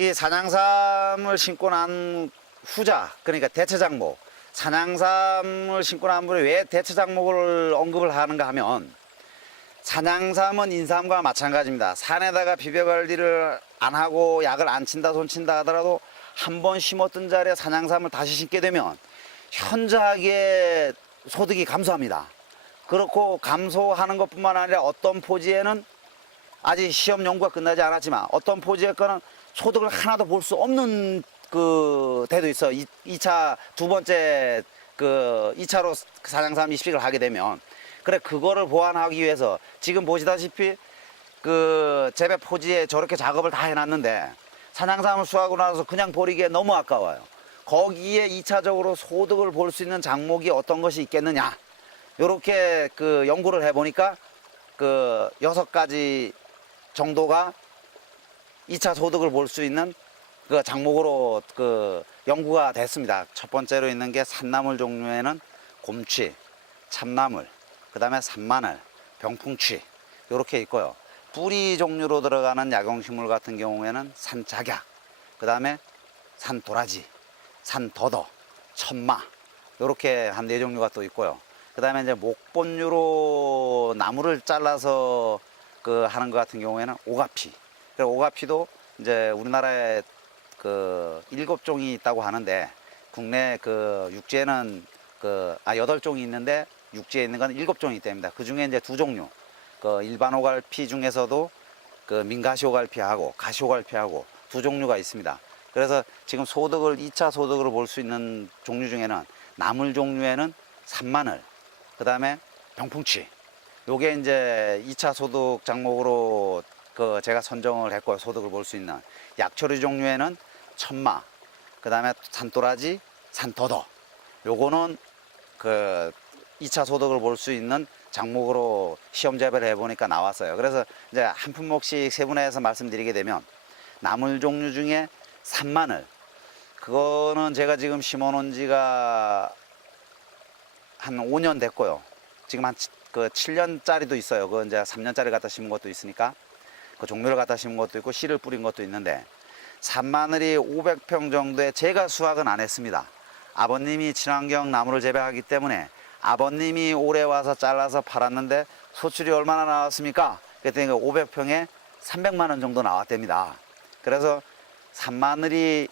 이 산양삼을 심고 난 후자, 그러니까 대체 작목. 산양삼을 심고 난 후에 왜 대체 작목을 언급을 하는가 하면, 산양삼은 인삼과 마찬가지입니다. 산에다가 비벼 관리를 안 하고 약을 안 친다 손 친다 하더라도 한 번 심었던 자리에 산양삼을 다시 심게 되면 현저하게 소득이 감소합니다. 그렇고 감소하는 것뿐만 아니라 어떤 포지에는 아직 시험 연구가 끝나지 않았지만 어떤 포지에 거는 소득을 하나도 볼 수 없는 그 대도 있어. 2차 두 번째 그 2차로 산양삼 이식을 하게 되면, 그래 그거를 보완하기 위해서 지금 보시다시피 그 재배 포지에 저렇게 작업을 다 해놨는데 산양삼을 수확하고 나서 그냥 버리기에 너무 아까워요. 거기에 2차적으로 소득을 볼 수 있는 작목이 어떤 것이 있겠느냐, 요렇게 그 연구를 해보니까 그 6가지 정도가 2차 소득을 볼 수 있는 그 작목으로 그 연구가 됐습니다. 첫 번째로 있는 게 산나물 종류에는 곰취, 참나물, 그 다음에 산마늘, 병풍취 요렇게 있고요. 뿌리 종류로 들어가는 약용식물 같은 경우에는 산작약, 그 다음에 산도라지, 산더더, 천마 요렇게 한 4종류가 또 있고요. 그 다음에 이제 목본류로 나무를 잘라서 그 하는 것 같은 경우에는 오가피. 오가피도 이제 우리나라에 그 7종이 있다고 하는데, 국내 그 육지에는 8종이 있는데 육지에 있는 건 7종이 있답니다. 그 중에 이제 2종류, 그 일반 오갈피 중에서도 그 민가시 오갈피하고 가시 오갈피하고 2종류가 있습니다. 그래서 지금 소득을 2차 소득으로 볼 수 있는 종류 중에는 나물 종류에는 산마늘, 그 다음에 병풍치, 요게 이제 2차 소득 작목으로 그 제가 선정을 했고요. 소득을 볼 수 있는 약초류 종류에는 천마, 그 다음에 산도라지, 산더더, 요거는 그 2차 소득을 볼 수 있는 작목으로 시험 재배를 해보니까 나왔어요. 그래서 이제 한 품목씩 세분화해서 말씀드리게 되면, 나물 종류 중에 산마늘, 그거는 제가 지금 심어 놓은 지가 한 5년 됐고요. 지금 한 그 7년짜리도 있어요. 그 이제 3년짜리 갖다 심은 것도 있으니까 그 종류를 갖다 심은 것도 있고 씨를 뿌린 것도 있는데, 산마늘이 500평 정도에 제가 수확은 안 했습니다. 아버님이 친환경 나무를 재배하기 때문에 아버님이 올해 와서 잘라서 팔았는데 소출이 얼마나 나왔습니까? 그랬더니 500평에 300만 원 정도 나왔답니다. 그래서 산마늘이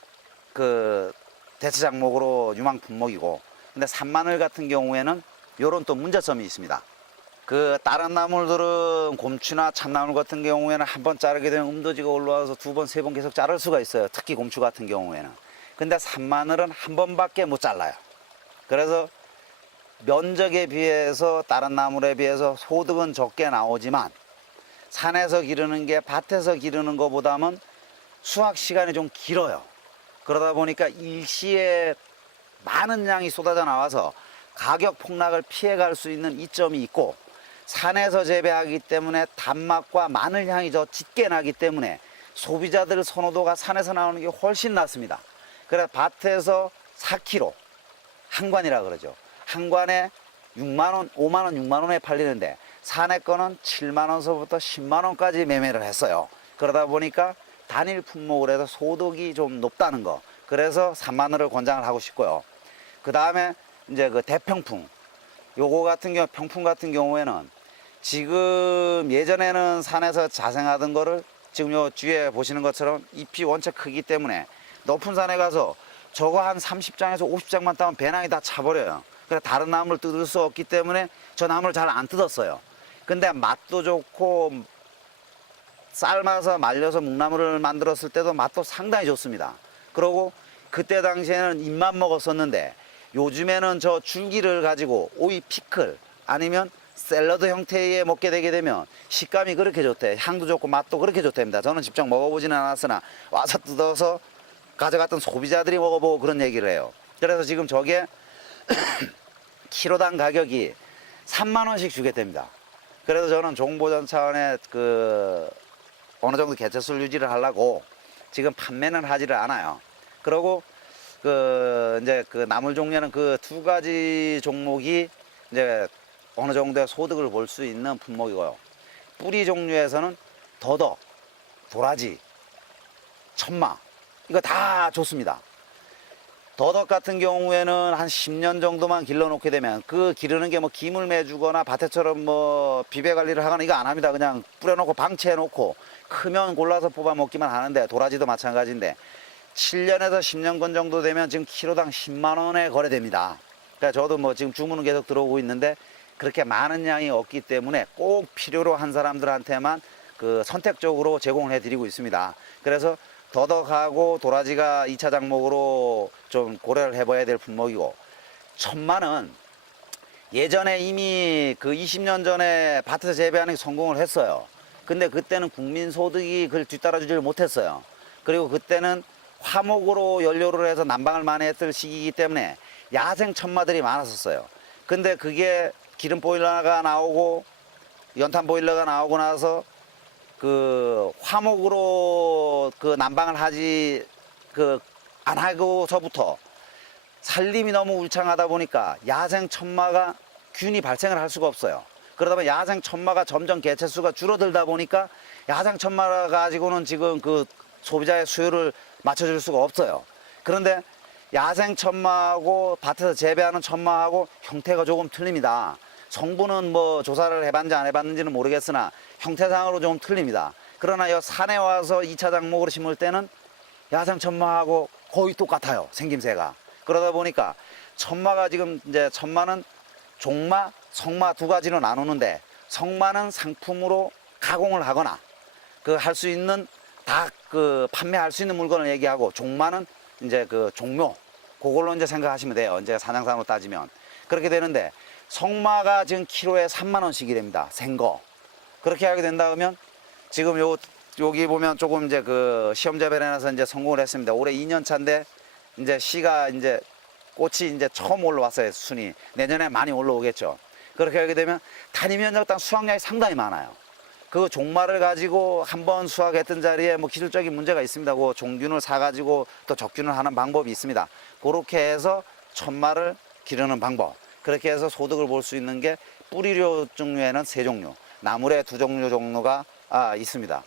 그 대체 작목으로 유망 품목이고, 근데 산마늘 같은 경우에는 요런 또 문제점이 있습니다. 그 다른 나물들은 곰추나 참나물 같은 경우에는 한 번 자르게 되면 음도지가 올라와서 2번, 3번 계속 자를 수가 있어요. 특히 곰추 같은 경우에는. 근데 산마늘은 한 번밖에 못 잘라요. 그래서 면적에 비해서 다른 나물에 비해서 소득은 적게 나오지만 산에서 기르는 게 밭에서 기르는 것보다는 수확 시간이 좀 길어요. 그러다 보니까 일시에 많은 양이 쏟아져 나와서 가격 폭락을 피해갈 수 있는 이점이 있고, 산에서 재배하기 때문에 단맛과 마늘 향이 더 짙게 나기 때문에 소비자들 선호도가 산에서 나오는 게 훨씬 낫습니다. 그래서 밭에서 4kg, 한 관이라 그러죠. 한 관에 6만원, 5만원, 6만원에 팔리는데 산에 거는 7만원서부터 10만원까지 매매를 했어요. 그러다 보니까 단일 품목을 해서 소득이 좀 높다는 거. 그래서 산마늘을 권장을 하고 싶고요. 그 다음에 이제 그 대평풍, 요거 같은 경우, 평풍 같은 경우에는 지금 예전에는 산에서 자생하던 거를 지금 요 뒤에 보시는 것처럼 잎이 원체 크기 때문에 높은 산에 가서 저거 한 30장에서 50장만 따면 배낭이 다 차버려요. 그래서 다른 나무를 뜯을 수 없기 때문에 저 나무를 잘 안 뜯었어요. 근데 맛도 좋고 삶아서 말려서 묵나물을 만들었을 때도 맛도 상당히 좋습니다. 그리고 그때 당시에는 잎만 먹었었는데 요즘에는 저 줄기를 가지고 오이 피클 아니면 샐러드 형태의 먹게 되게 되면 식감이 그렇게 좋대. 향도 좋고 맛도 그렇게 좋답니다. 저는 직접 먹어보지는 않았으나 와서 뜯어서 가져갔던 소비자들이 먹어보고 그런 얘기를 해요. 그래서 지금 저게 키로당 가격이 3만 원씩 주게 됩니다. 그래서 저는 종보전 차원의 그 어느 정도 개체수를 유지를 하려고 지금 판매는 하지를 않아요. 그리고 그 이제 그 나물 종류는 그 2가지 종목이 이제 어느 정도의 소득을 볼 수 있는 품목이고요. 뿌리 종류에서는 더덕, 도라지, 천마 이거 다 좋습니다. 더덕 같은 경우에는 한 10년 정도만 길러놓게 되면 그 기르는 게 뭐 김을 매주거나 밭에처럼 뭐 비배 관리를 하거나 이거 안 합니다. 그냥 뿌려놓고 방치해놓고 크면 골라서 뽑아 먹기만 하는데, 도라지도 마찬가지인데 7년에서 10년간 정도 되면 지금 키로당 10만 원에 거래됩니다. 그러니까 저도 뭐 지금 주문은 계속 들어오고 있는데 그렇게 많은 양이 없기 때문에 꼭 필요로 한 사람들한테만 그 선택적으로 제공을 해드리고 있습니다. 그래서 더덕하고 도라지가 2차 작목으로 좀 고려를 해봐야 될 품목이고, 천마는 예전에 이미 그 20년 전에 밭에서 재배하는 게 성공을 했어요. 근데 그때는 국민소득이 그걸 뒤따라주지를 못했어요. 그리고 그때는 화목으로 연료를 해서 난방을 많이 했을 시기이기 때문에 야생 천마들이 많았었어요. 근데 그게 기름 보일러가 나오고 연탄 보일러가 나오고 나서 그 화목으로 그 난방을 하지 안 하고서부터 산림이 너무 울창하다 보니까 야생 천마가 균이 발생을 할 수가 없어요. 그러다 보면 야생 천마가 점점 개체수가 줄어들다 보니까 야생 천마 가지고는 지금 그 소비자의 수요를 맞춰줄 수가 없어요. 그런데 야생 천마하고 밭에서 재배하는 천마하고 형태가 조금 틀립니다. 성분은 뭐 조사를 해봤는지 안 해봤는지는 모르겠으나 형태상으로 좀 틀립니다. 그러나 이 산에 와서 2차 작목으로 심을 때는 야생 천마하고 거의 똑같아요, 생김새가. 그러다 보니까 천마가 지금 이제 천마는 종마, 성마 두 가지로 나누는데, 성마는 상품으로 가공을 하거나 그 할 수 있는 다 그 판매할 수 있는 물건을 얘기하고, 종마는 이제 그 종묘, 그걸로 이제 생각하시면 돼요. 이제 사냥산으로 따지면 그렇게 되는데, 성마가 지금 키로에 3만 원씩이랍니다, 생거. 그렇게 하게 된다 그러면 지금 여기 보면 조금 이제 그 시험 재배를 해놔서 이제 성공을 했습니다. 올해 2년 차인데 이제 씨가 이제 꽃이 이제 처음 올라왔어요. 순이 내년에 많이 올라오겠죠. 그렇게 하게 되면 단위 면적당 수확량이 상당히 많아요. 그 종마를 가지고 한번 수확했던 자리에 뭐 기술적인 문제가 있습니다. 그 종균을 사가지고 또 적균을 하는 방법이 있습니다. 그렇게 해서 천마를 기르는 방법. 그렇게 해서 소득을 볼 수 있는 게 뿌리료 종류에는 3종류, 나물에 2종류 정도가 있습니다.